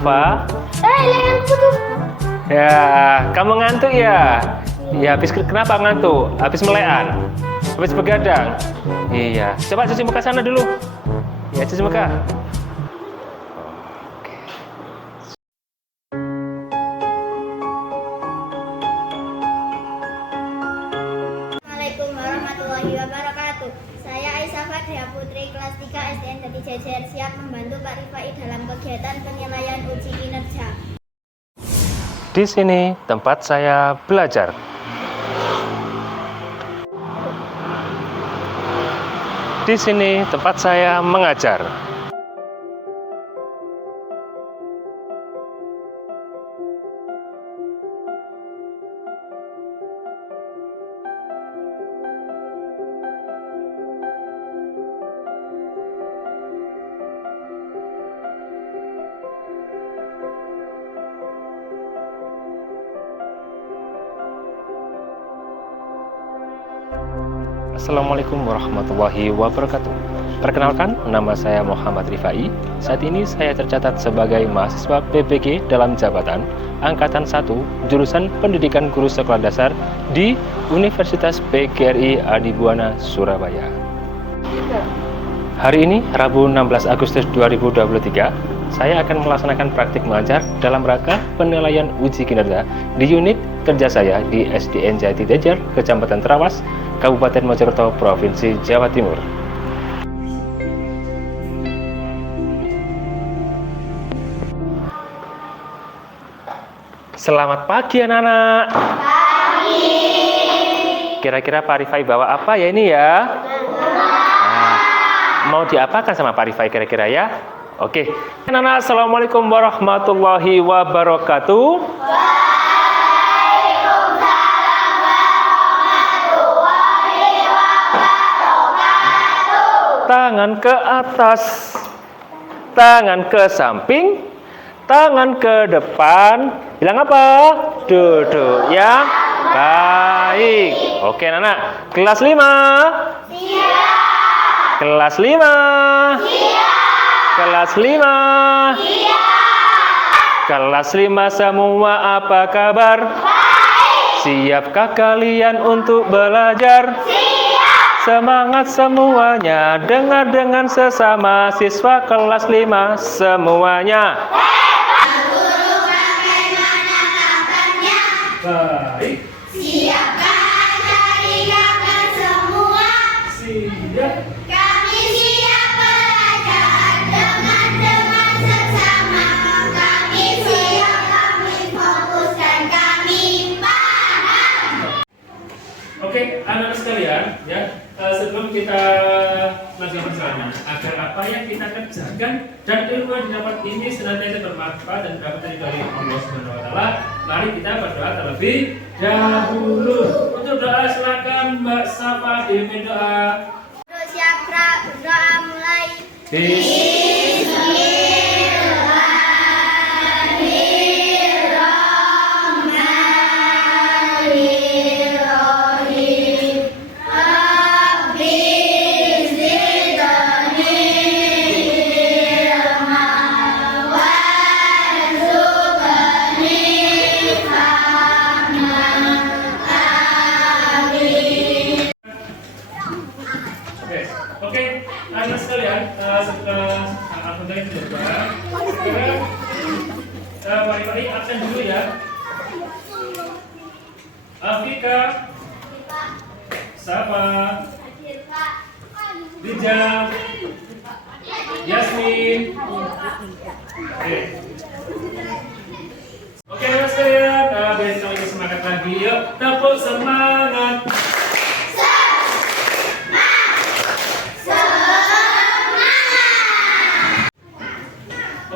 Alfa. Leherku tuh. Ya, kamu ngantuk ya? Ya, habis kenapa ngantuk? Habis melean? Habis begadang? Iya, coba cuci muka sana dulu. Ya, cuci muka. Assalamualaikum warahmatullahi wabarakatuh. Saya Aisyah Fadria Putri, kelas 3 SDN Jati Jajar, siap membantu Pak Rifai dalam kegiatan penilaian uji kinerja. Di sini tempat saya belajar. Di sini tempat saya mengajar. Assalamualaikum warahmatullahi wabarakatuh. Perkenalkan, nama saya Muhammad Rifai. Saat ini saya tercatat sebagai mahasiswa PPG dalam jabatan Angkatan 1 jurusan Pendidikan Guru Sekolah Dasar di Universitas PGRI Adibuana, Surabaya. Hari ini, Rabu 16 Agustus 2023, saya akan melaksanakan praktik mengajar dalam rangka penilaian uji kinerja di unit kerja saya di SDN Jati Jajar, Kecamatan Trawas, Kabupaten Mojokerto, Provinsi Jawa Timur. Selamat pagi anak-anak. Pagi. Kira-kira Pak Rifai bawa apa ya ini ya? Mau diapakan sama Pak Rifai kira-kira ya? Oke. Anak-anak, Assalamualaikum warahmatullahi wabarakatuh. Tangan ke atas, tangan ke samping, tangan ke depan. Bilang apa? Duduk yang baik. Oke anak-anak, kelas 5. Siap. Kelas 5. Siap. Kelas 5. Siap. Kelas 5 semua apa kabar? Baik. Siapkah kalian untuk belajar? Siap. Semangat semuanya, dengar dengan sesama siswa kelas 5 semuanya. Guru bagaimana kabarnya? Baik. Siapkah ajar semua? Siap. Kami siap belajar dengan sesama. Kami siap, kami fokus dan kami paham. Oke, anak-anak sekalian, ya. Sebelum kita lanjutkan perjalanan, agar apa yang kita kerjakan dan ilmu yang didapat ini senantiasa bermanfaat dan dapat dari Allah Subhanahu Wa Taala, mari kita berdoa terlebih dahulu. Untuk doa silakan Mbak Safa dipimpin doa. Siap, berdoa mulai. Oke, anak sekalian, setelah aku tadi berdoa, sekarang mari absen dulu ya. Afika, Safa, Rijal, Yasmin. Oke, anak sekalian, biar kita lebih semangat lagi. Yuk, tepuk semangat.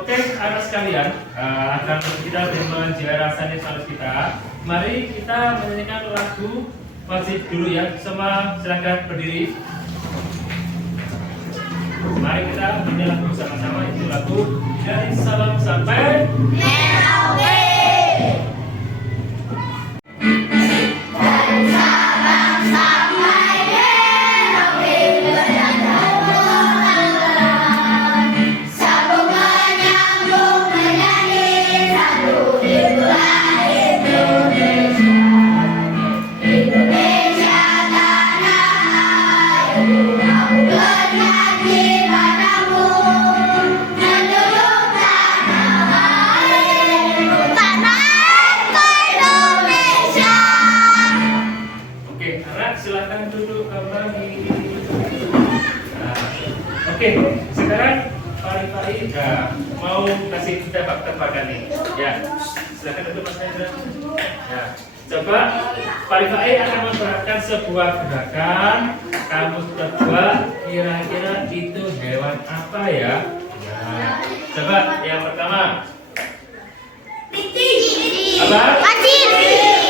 Oke, anak sekalian, agar kita lebih menjelasan saudara kita, mari kita menyanyikan lagu wajib dulu ya. Semua silakan berdiri. Mari kita menyanyi lagu bersama-sama, itu lagu dari Salam sampai Merauke. Sambung menyambung menyanyi Nah, mau kasih tebak-tebakan nih. Ya, silakan duduk Mas Hendra. Ya, coba Pak Rifai akan memperhatikan sebuah gerakan. Kamu tebak kira-kira itu hewan apa ya? Ya, coba yang pertama. Apa?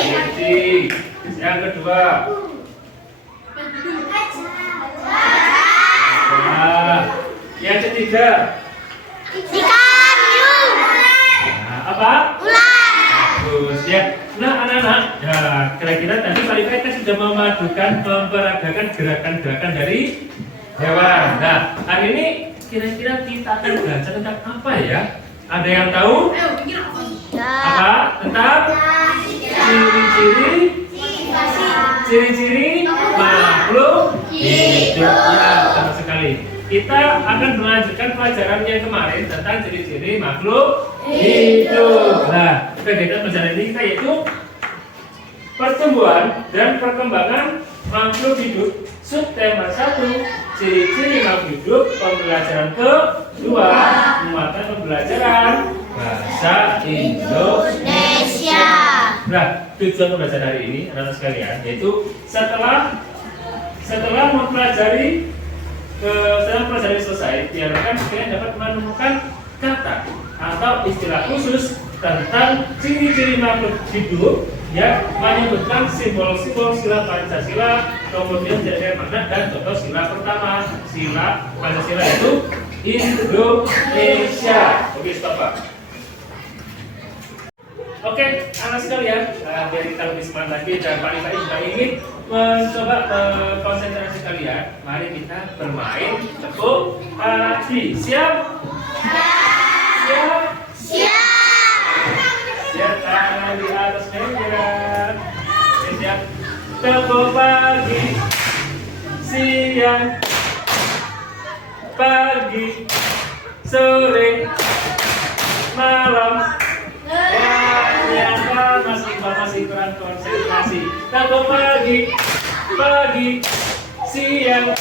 Kelinci. Yang kedua. Nah, yang ketiga. Ikan hiu. Nah, apa? Ular. Bagus ya. Nah anak-anak, ya kira-kira tadi Pak Rifai kan sudah memperagakan gerakan-gerakan dari hewan. Nah hari ini kira-kira kita akan belajar tentang apa ya? Ada yang tahu? Apa? Tentang ciri-ciri makhluk hidup. Ya, betul sekali. Kita akan melanjutkan pelajaran yang kemarin tentang ciri-ciri makhluk hidup. Nah, kegiatan pelajaran ini kita yaitu pertumbuhan dan perkembangan makhluk hidup. Subtema 1, ciri-ciri makhluk hidup. Pembelajaran kedua, muatan pembelajaran bahasa Indonesia. Nah, tujuan pembelajaran hari ini anak-anak sekalian yaitu setelah mempelajari selesai, diharapkan kalian dapat menemukan kata atau istilah khusus tentang ciri-ciri makhluk hidup yang menyebutkan simbol-simbol sila Pancasila, kemudian jaringan makna dan contoh sila pertama. Sila Pancasila itu Indonesia. Oke, stop Pak. Oke, anak sekalian, biar kita lebih semangat lagi dan Pak Rifai juga ingin mencoba konsentrasi kalian. Mari kita bermain tepuk pagi. Siap? Siap? Siap, tangan di atas meja. Siap. Tepuk pagi, siang, pagi, sore, malam. Informasi peran konsentrasi. Tepuk pagi, siang,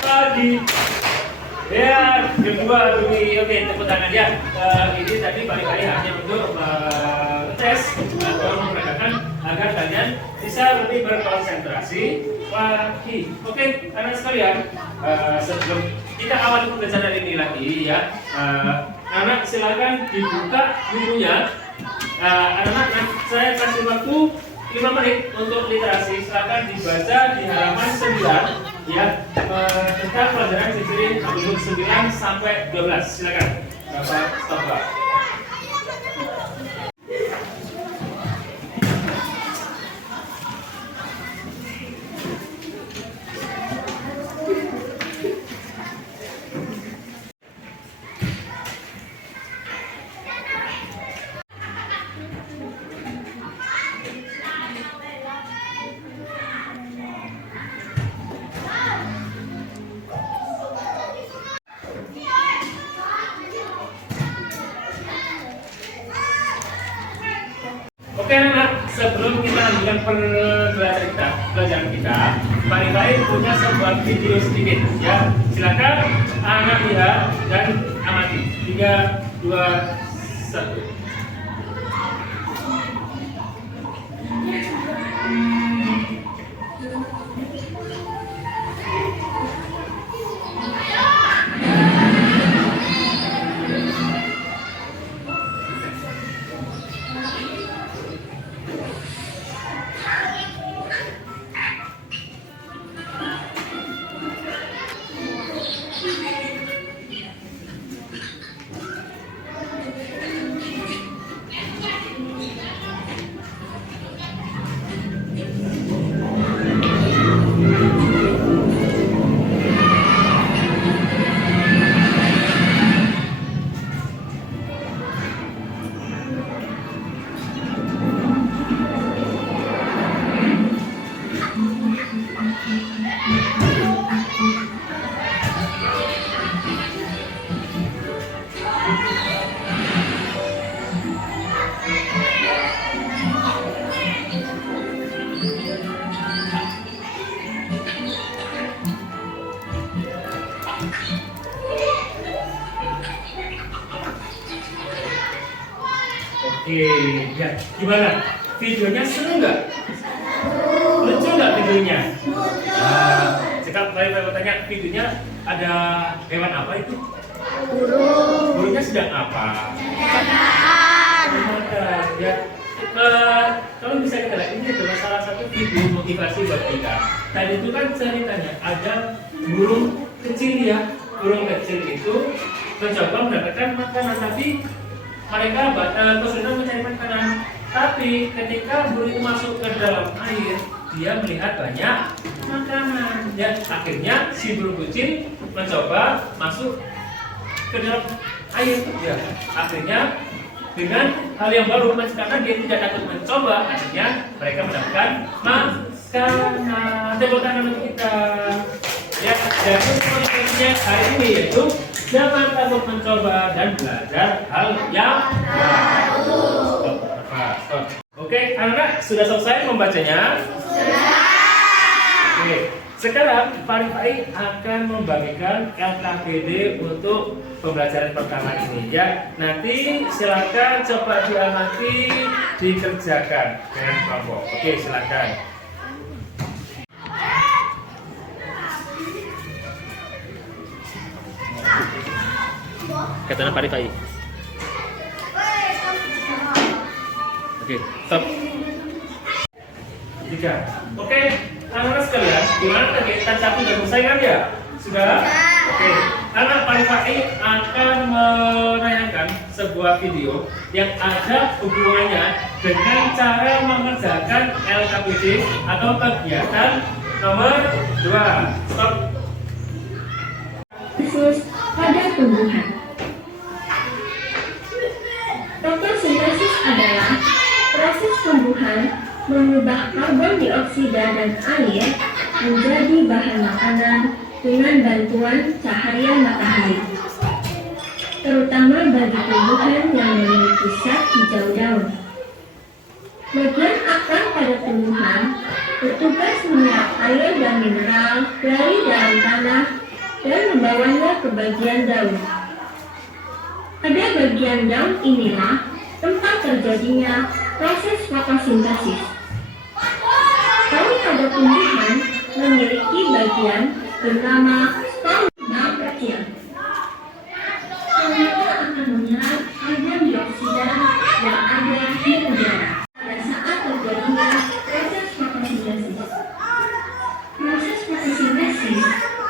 pagi. Ya, kedua dulu. Oke, tepuk tangan ya. Ini tadi Pak Rifai hanya untuk tes atau memperagakan agar kalian bisa lebih berkonsentrasi pagi. Oke, anak sekalian, sebelum kita awali pembelajaran ini lagi ya, anak silakan dibuka bukunya. Anak-anak, saya kasih waktu 5 menit untuk literasi. Silakan dibaca di halaman 9 ya, tentang pelajaran ciri-ciri makhluk 9 sampai 12. Silakan. Bapak stop Pak. Oke anak, sebelum kita lanjutkan pelajaran kita, Pak Rifai punya sebuah video sedikit ya. Silakan anak lihat dan amati. 3, 2, 1. Oke, ya gimana? Videonya seru nggak? Lucu nggak videonya? Nah, sekarang saya tanya, videonya ada hewan apa itu? Burungnya sedang apa? Makan. Ya. Kalau bisa kita lihat, ini adalah salah satu video motivasi buat kita. Tadi itu kan ceritanya ada burung kecil ya. Burung kecil itu mencoba mendapatkan makanan, tapi mereka kesulitan mencari makanan. Tapi ketika burung itu masuk ke dalam air, dia melihat banyak makanan. Ya, akhirnya si burung kecil mencoba masuk ke dalam air. Ya, akhirnya dengan hal yang baru, karena dia tidak takut mencoba, akhirnya mereka mendapatkan makanan. Tepuk tangan untuk kita. Ya, dan motivasinya hari ini yaitu jangan takut mencoba dan belajar hal yang baru. Stop. Oke, anak-anak sudah selesai membacanya? Sudah. Oke, sekarang Pak Rifai akan membagikan LKPD untuk pembelajaran pertama ini ya. Nanti silakan coba diamati, dikerjakan dengan kelompok. Oke, silakan. Kata Pak Rifai. Oke, stop. 3. Oke, anak-anak sekalian, gimana kegiatan 1 dan selesai kan ya? Sudah? Oke, anak Pak Rifai akan menayangkan sebuah video yang ada hubungannya dengan cara mengerjakan LKPD atau kegiatan nomor 2. Stop. Khusus pada tumbuhan. Fotosintesis adalah proses tumbuhan mengubah karbon dioksida dan air menjadi bahan makanan dengan bantuan cahaya matahari, terutama bagi tumbuhan yang memiliki zat hijau daun. Bagian akar pada tumbuhan bertugas menyerap air dan mineral dari dalam tanah dan membawanya ke bagian daun. Pada bagian daun inilah tempat terjadinya proses fotosintesis. Daun pada tumbuhan memiliki bagian bernama stomata kecil. Ternyata akan menyerap karbon dioksida yang ada di udara pada saat terjadinya proses fotosintesis. Proses fotosintesis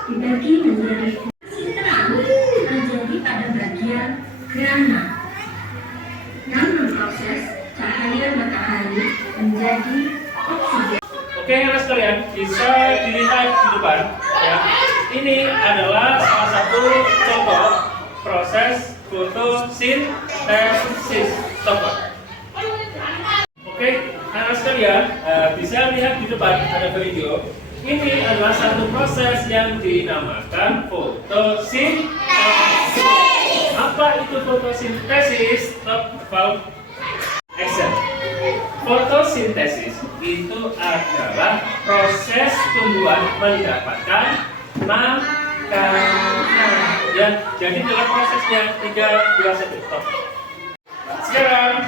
dibagi menjadi fungsi terang terjadi pada bagian grana yang memproses cahaya matahari menjadi oksigen. Oke, anak sekalian, bisa dilihat di depan ya. Ini adalah salah satu contoh proses fotosintesis. Oke, anak sekalian, bisa lihat di depan ada video. Ini adalah satu proses yang dinamakan fotosintesis. Apa itu fotosintesis? Stop. Action. Fotosintesis itu adalah proses tumbuhan mendapatkan makanan. Ya, jadi dalam prosesnya 3, 2, 1. Stop. Sekarang,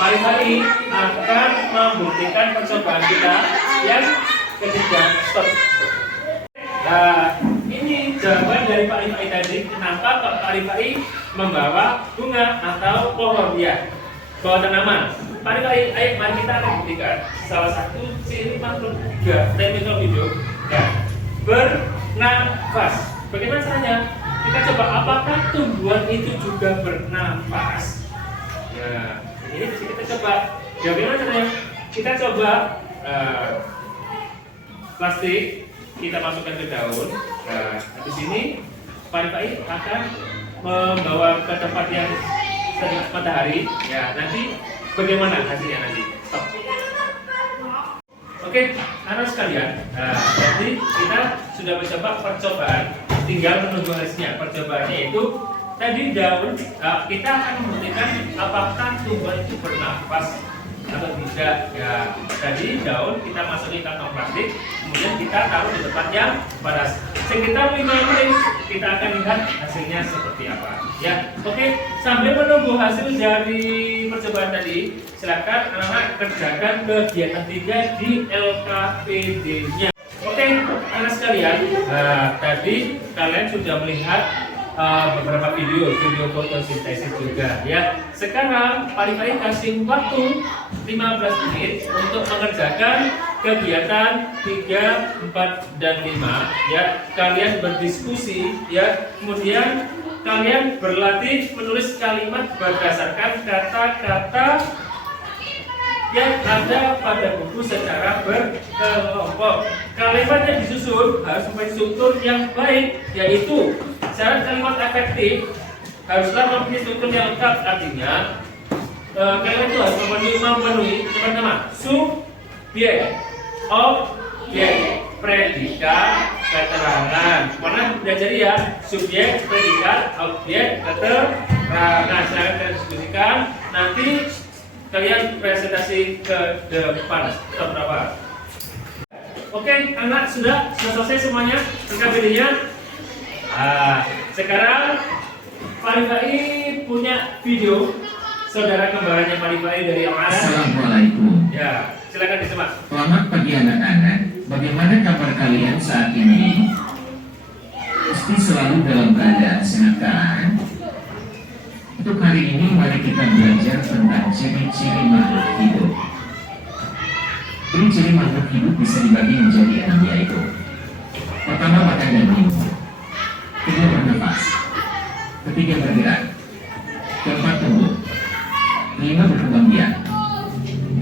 Pak Rifai akan membuktikan percobaan kita yang ketiga. Stop. Nah, ini jawaban dari Pak Rifai tadi. Kenapa Pak Rifai membawa bunga atau pohon ya? Bawa tanaman. Pak Rifai, ayo mari kita akan buktikan salah satu ciri makhluk 3 terminal hidup ya, bernafas. Bagaimana caranya? Kita coba apakah tumbuhan itu juga bernafas. Nah, ini bisa kita coba. Ya, bagaimana caranya? Kita coba plastik kita masukkan ke daun. Nah, di sini Pak Rifai akan membawa ke tempat yang sedang matahari. Ya, nanti bagaimana hasilnya nanti? Stop. Oke, anak sekalian. Jadi kita sudah mencoba percobaan. Tinggal menunggu hasilnya. Percobaannya itu tadi daun. Kita akan membuktikan apakah tumbuhan itu bernafas. atau tidak. Ya, tadi daun kita masukin kantong plastik, kemudian kita taruh di tempat yang panas sekitar 5 menit. Kita akan lihat hasilnya seperti apa. Ya, oke. Sambil menunggu hasil dari percobaan tadi, silakan anak-anak kerjakan kegiatan 3 di LKPD-nya. Oke, anak sekalian. Nah, tadi kalian sudah melihat beberapa video fotosintesis juga ya. Sekarang Pak Rifai kasih waktu 15 menit untuk mengerjakan kegiatan 3, 4, dan 5 ya. Kalian berdiskusi ya, kemudian kalian berlatih menulis kalimat berdasarkan kata-kata yang ada pada buku secara berkelompok. Kalimat yang disusun harus mempunyai struktur yang baik, yaitu syarat kalimat efektif haruslah mempunyai struktur yang lengkap. Artinya kalimat itu harus memenuhi pertama subjek, objek, predikat, keterangan. Pernah belajar ya, subjek, predikat, objek, keterangan. Silahkan kalian diskusikan. Nanti kalian presentasi ke depan. Stop berapa? Oke, anak sudah selesai semuanya PKBD-nya. Sekarang Pak Rifai punya video saudara kembarannya Pak Rifai dari yang mana? Assalamualaikum. Ya, silakan disimak. Selamat pagi anak-anak. Bagaimana kabar kalian saat ini? Pasti selalu dalam keadaan sehat kan? Untuk hari ini mari kita belajar tentang ciri-ciri makhluk hidup. Ciri-ciri makhluk hidup bisa dibagi menjadi 6, yaitu pertama makan dan minum, kedua bernafas, ketiga bergerak, keempat tumbuh, kelima berkembang biak,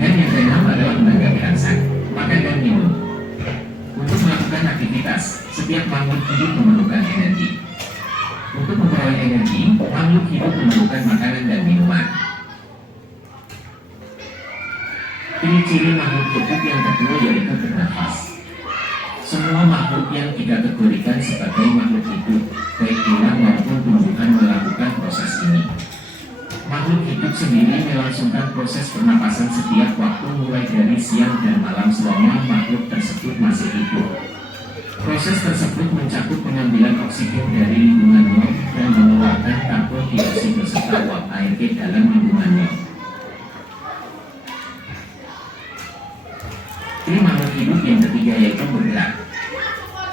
dan yang keenam adalah menanggapi rasa, makan dan minum. Untuk melakukan aktivitas, setiap makhluk hidup memerlukan energi. Untuk memperoleh energi, makhluk hidup memerlukan makanan dan minuman. Ciri-ciri makhluk hidup yang kedua yaitu bernafas. Semua makhluk yang kita kategorikan sebagai makhluk hidup, baik hewan maupun tumbuhan, melakukan proses ini. Makhluk hidup sendiri melangsungkan proses pernapasan setiap waktu mulai dari siang dan malam selama makhluk tersebut masih hidup. Proses tersebut mencakup pengambilan oksigen dari lingkungan non dan mengeluarkan karbon dioksida beserta uap air ke dalam lingkungan non. Ciri makhluk hidup yang ketiga yaitu bergerak.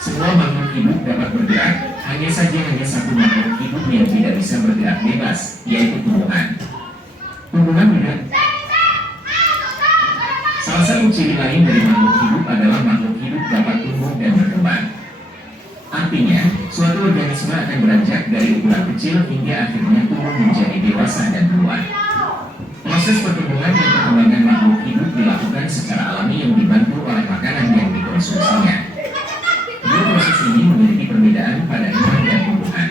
Semua makhluk hidup dapat bergerak, hanya satu makhluk hidup yang tidak bisa bergerak bebas, yaitu tumbuhan. Tumbuhan bergerak. Salah satu ciri lain dari makhluk hidup adalah makhluk hidup dapat tumbuh dan berkembang. Artinya, suatu organisme akan beranjak dari ukuran kecil hingga akhirnya tumbuh menjadi dewasa dan luas. Proses pertumbuhan dan perkembangan makhluk hidup dilakukan secara alami yang dibantu oleh makanan yang dikonsumsinya. Dua proses ini memiliki perbedaan pada hewan dan tumbuhan.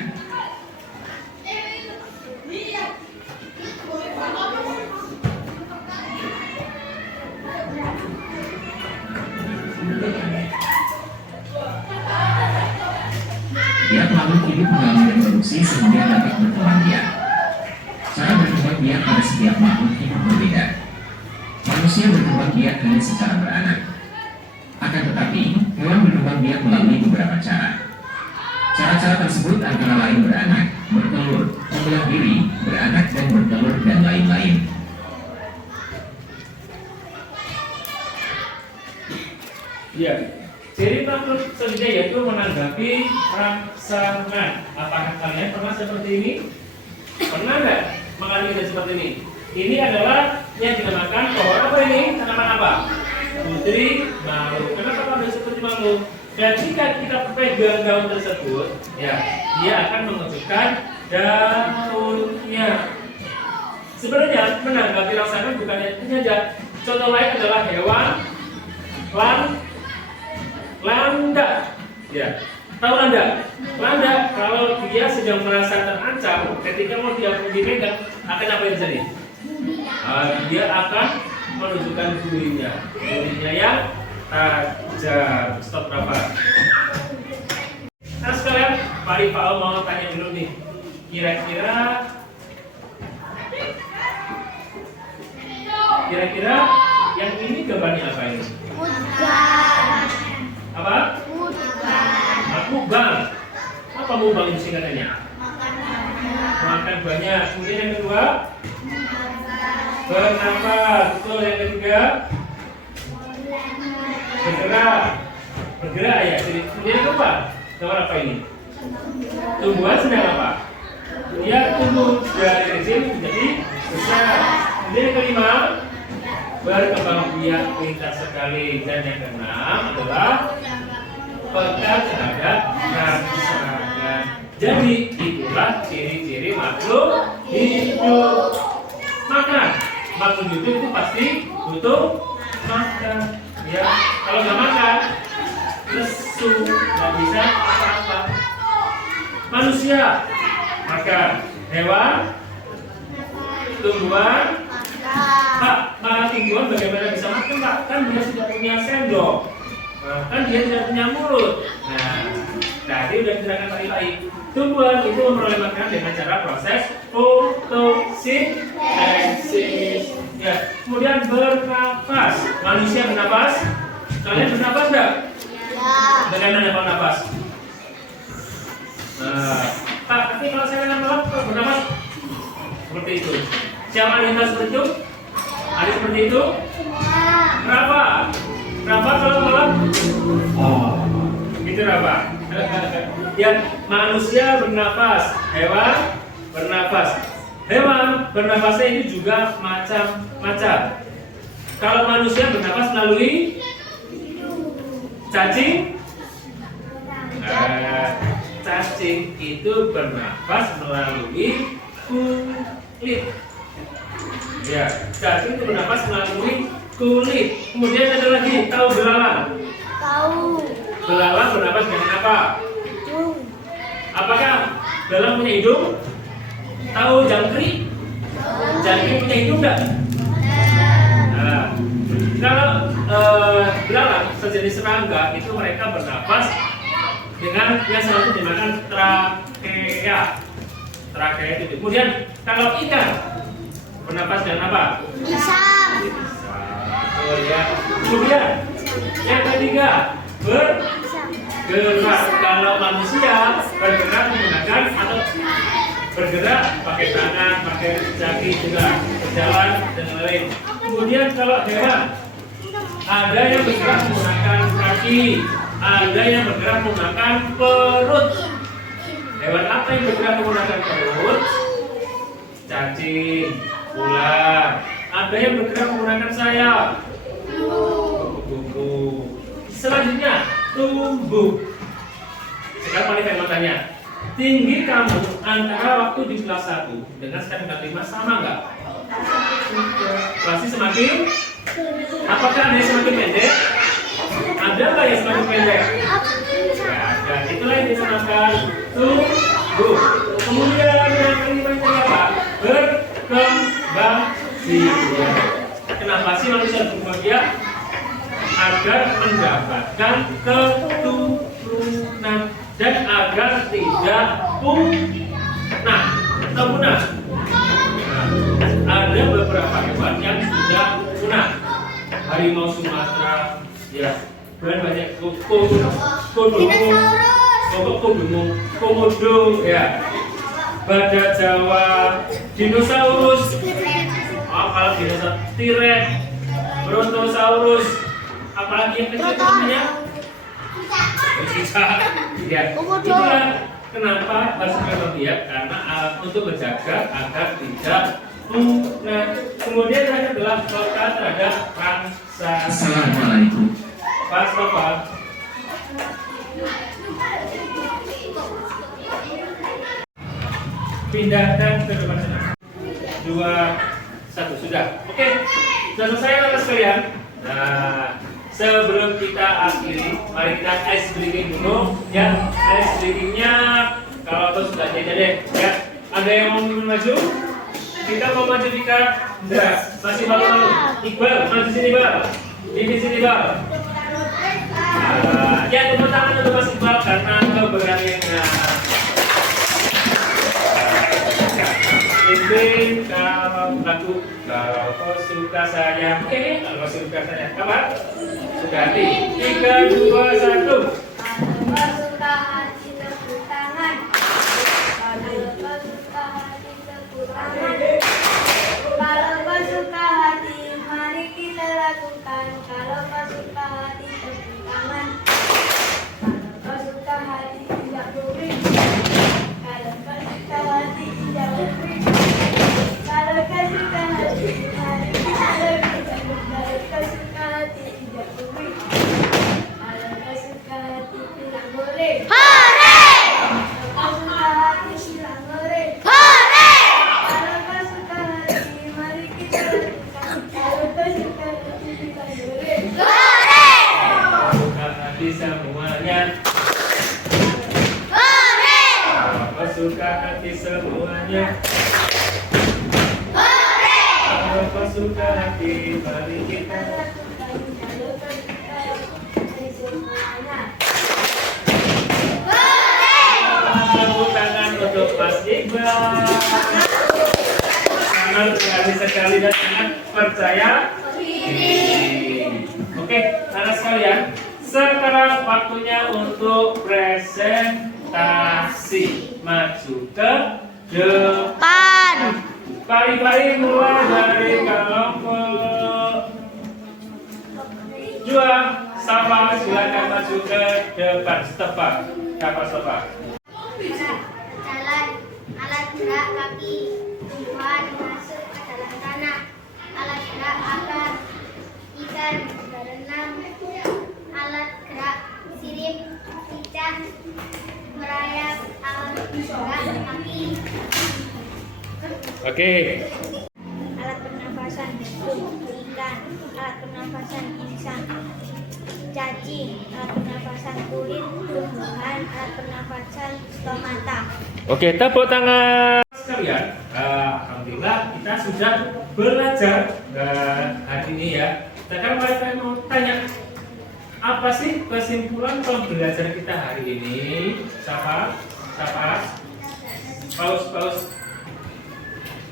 Tiap makhluk hidup mengalami reproduksi sehingga dapat berkembang biak. Cara berkembang biak pada setiap makhluk hidup berbeda. Manusia berkembang biak hanya secara beranak. Akan tetapi, hewan berkembang biak melalui beberapa cara. Cara-cara tersebut antara lain beranak, bertelur, membelah diri, beranak dan bertelur, dan lain-lain. Ya, ciri makhluk selanjutnya yaitu menanggapi rangsangan. Apakah kalian pernah seperti ini? Pernah nggak mengalami kejadian seperti ini? Ini adalah yang dinamakan pohon apa ini? Tanaman apa? Putri malu. Kenapa kau bisa seperti malu? Dan jika kita pegang daun tersebut, ya, dia akan menunjukkan daunnya. Sebenarnya menanggapi rangsangan bukan itu saja. Contoh lain adalah hewan landa. Ya, tahu landa? Landa kalau dia sedang merasa terancam, ketika mau dia dipegang, akan apa yang terjadi? Dia akan menunjukkan durinya yang tajam. Stop berapa? Nah sekalian, Pak Rifai mau tanya dulu nih, kira-kira Kira-kira yang ini gambarnya apa ini? Apa? Mukbang. Apa mukbang itu singkatannya? Makan banyak. Kemudian yang kedua, bernafas. Betul. Yang ketiga, bergerak ya. Jadi kemudian yang keempat, gambar apa ini? Tumbuhan sedang apa? Dia tumbuh dari kecil menjadi besar. Kemudian yang kelima, berkembang biak pintar sekali. Dan yang keenam adalah peka terhadap rasa. Jadi itulah ciri-ciri makhluk hidup. Makan. Makhluk hidup itu pasti butuh makan. Ya, kalau nggak makan, lesu, nggak bisa apa-apa. Manusia makan, hewan, tumbuhan. Pak, makan tumbuhan bagaimana bisa makan, Pak? Kan dia tidak punya sendok. Kan dia tidak punya mulut. Nah, tadi udah diterangkan Pak Ilai. Tumbuhan itu memperoleh makanan dengan cara proses fotosintesis. Ya, kemudian bernafas. Manusia bernafas. Kalian bernafas enggak? Bagaimana bernafas? Pak, tapi kalau saya malam bernafas seperti itu. Siapa yang harus seperti itu? Ada seperti itu? Kenapa? Kenapa kalau malam? Itu apa? Ya, manusia bernafas, hewan bernafas. Hewan bernafasnya itu juga macam-macam. Kalau manusia bernafas melalui cacing, cacing itu bernafas melalui kulit. Ya, cacing itu bernafas melalui kulit. Kemudian ada lagi, tahu belalang? Belalang bernafas dengan apa? Apakah belalang punya hidung? Tahu jangkrik? Jangkrik punya hidung enggak? Nah, kalau belalang sejenis serangga itu mereka bernafas dengan yang selalu dinamakan trakea. Trakea itu. Kemudian kalau ikan bernafas dengan apa? Oh ya. Kemudian yang ketiga, bergerak. Kalau manusia bergerak menggunakan atau bergerak pakai tangan, pakai kaki juga, berjalan dan lain-lain. Kemudian kalau hewan, ada yang bergerak menggunakan kaki, ada yang bergerak menggunakan perut. Hewan apa yang bergerak menggunakan perut? Cacing, ular. Ada yang bergerak menggunakan sayap. Kupu-kupu. Selanjutnya, tumbuh. Sekarang paling saya mau tanya, tinggi kamu antara waktu di kelas 1 dengan sekarang kelas 5 sama nggak? Pasti semakin? Apakah ada yang semakin pendek? Ada nggak yang semakin pendek? Ya, dan itulah yang dinamakan tumbuh. Kemudian yang kelima itu apa? Berkembang biak. Kenapa sih manusia berkembang biak? Agar mendapatkan keturunan dan agar tidak punah atau punah. Ada beberapa hewan yang sudah punah. Harimau Sumatera, ya, dan banyak komodo, ya, badak Jawa, dinosaurus, kalau dinosaurus, T-Rex, Brontosaurus, apalagi yang kecil namanya? Ya, itulah kenapa harus berkembang biak, karena untuk menjaga agar tidak punah. Kemudian terakhir adalah peka terhadap rasa. Assalamualaikum. Pas apa? Pindahkan ke depan sana. 2, 1, sudah. Oke, sudah selesai anak sekalian. Nah, sebelum kita akhiri, mari kita ice breaking dulu. Ya, ice breakingnya kalau tuh sudah aja deh. Ya, ada yang mau maju? Kita mau maju Dika? Enggak, masih malu-malu. Iqbal, maju sini Bal. Di sini Bal. Ya, tepuk tangan untuk Mas Iqbal karena keberaniannya. Udin, kalau kau suka saya, kalau kau suka saya, apa? Suka hati. 3, 2, 1. Kalau kau suka hati tepuk tangan. Kalau kau suka hati tepuk tangan. Kalau kau suka hati, mari kita lakukan. Kalau kau suka hati tepuk tangan. Kalau kau suka hati tidak boleh. Kalau kau suka hati tidak boleh. Kalau kau suka hati, mari kita lakukan. Kalau kau suka hati tidak boleh. Kalau kau suka hati tidak boleh. Hore! Kalau kau suka hati tidak boleh. Hore! Kalau kau suka hati, mari kita lakukan. Kalau kau suka hati tidak boleh. Hore! Suka hati semuanya. Hore! Kalau kau suka hati semuanya. Hore! Kalau kau suka hati, mari kita. Kalau kau suka hati semuanya. Tepuk tangan untuk Mas Iqbal. Sangat sekali dan sangat percaya diri. Oke, anak sekalian, sekarang waktunya untuk presentasi. Maju ke depan. Kali-kali mulai dari kelompok 2. Sama, silakan maju ke depan. Stepak. Kapal stepak. Jalan, alat gerak kaki, tumbuhan masuk ke dalam tanah, alat gerak akar, ikan berenang, alat gerak sirip, cicak, merayap, alat gerak kaki, Oke. alat pernafasan burung, ikan, alat pernafasan insan, cacing, alat pernafasan kulit, tumbuhan, alat pernafasan stomata. Oke, tepuk tangan sekalian. Alhamdulillah kita sudah belajar hari ini ya. Sekarang saya mau tanya, apa sih kesimpulan pembelajaran kita hari ini? Siapa? Paus.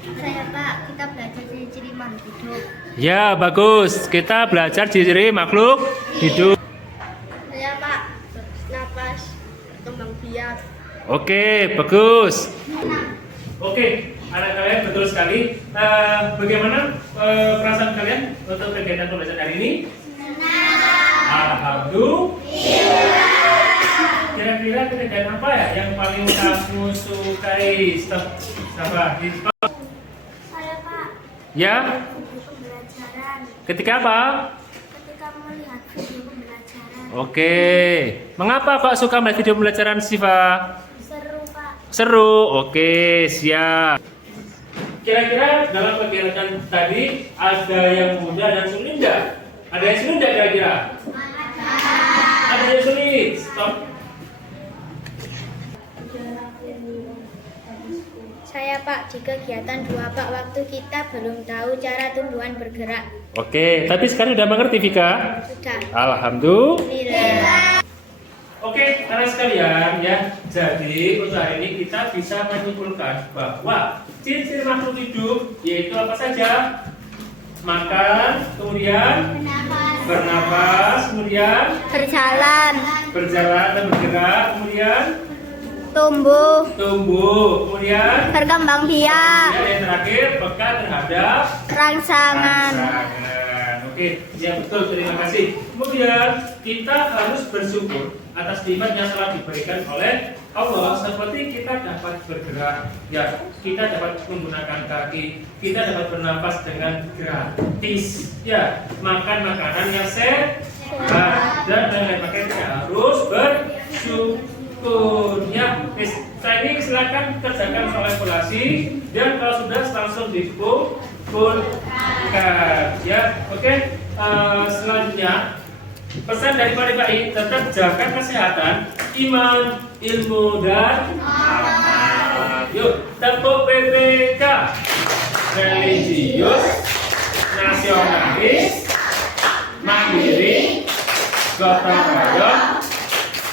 Saya Pak, kita belajar ciri-ciri makhluk hidup. Ya, bagus. Kita belajar ciri makhluk hidup. Saya Pak, napas, kembang biak. Oke, bagus. Oke, anak kalian betul sekali. Bagaimana perasaan kalian untuk kegiatan pembelajaran hari ini? Alhamdulillah. Kira-kira kegiatan apa ya yang paling kamu sukai? Siapa? Saya Pak, Ya, pembelajaran. ketika apa? Ketika melihat video pembelajaran. Oke. Mengapa kok suka melihat video pembelajaran, Siva? Seru Pak. Seru. Oke, siap. Kira-kira dalam kegiatan tadi ada yang mudah dan sulit enggak? Ada yang sulit enggak kira-kira? Ada yang sulit. Stop. Saya Pak, di kegiatan 2 Pak, waktu kita belum tahu cara tumbuhan bergerak. Oke, tapi sekarang udah mengerti, Vika? Sudah. Alhamdulillah. Oke, anak sekalian ya. Jadi untuk hari ini kita bisa menyimpulkan bahwa ciri-ciri makhluk hidup yaitu apa saja? Makan, kemudian bernapas, kemudian berjalan dan bergerak, kemudian tumbuh, kemudian berkembang biak, yang terakhir peka terhadap rangsangan. Oke, ya betul, terima kasih. Kemudian kita harus bersyukur atas nikmat yang telah diberikan oleh Allah, seperti kita dapat bergerak, ya, kita dapat menggunakan kaki, kita dapat bernafas dengan gratis, ya, makan makanan yang sehat dan lain-lain. Maka kita harus bersyukur, ya. Saya ini silakan kerjakan soal evaluasi dan kalau sudah langsung dikumpulkan, ya. Oke, selanjutnya pesan dari Pak DKI, tetap jaga kesehatan, iman, ilmu, dan amal. Yuk, tepuk PPK. Religius, nasionalis, mandiri, gotong royong,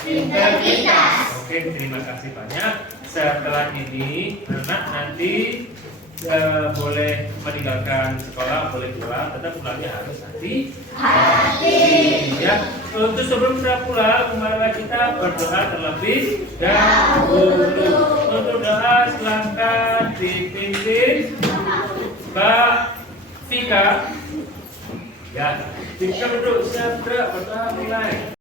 integritas. Oke, terima kasih banyak. Setelah ini, anak nanti boleh meninggalkan sekolah, boleh pulang, tetap pulangnya harus hati-hati. Ya, untuk sebelum kita pulang, marilah kita berdoa terlebih dahulu. Untuk doa silakan dipimpin Mbak Vika. Ya, Vika duduk, siap berdoa mulai.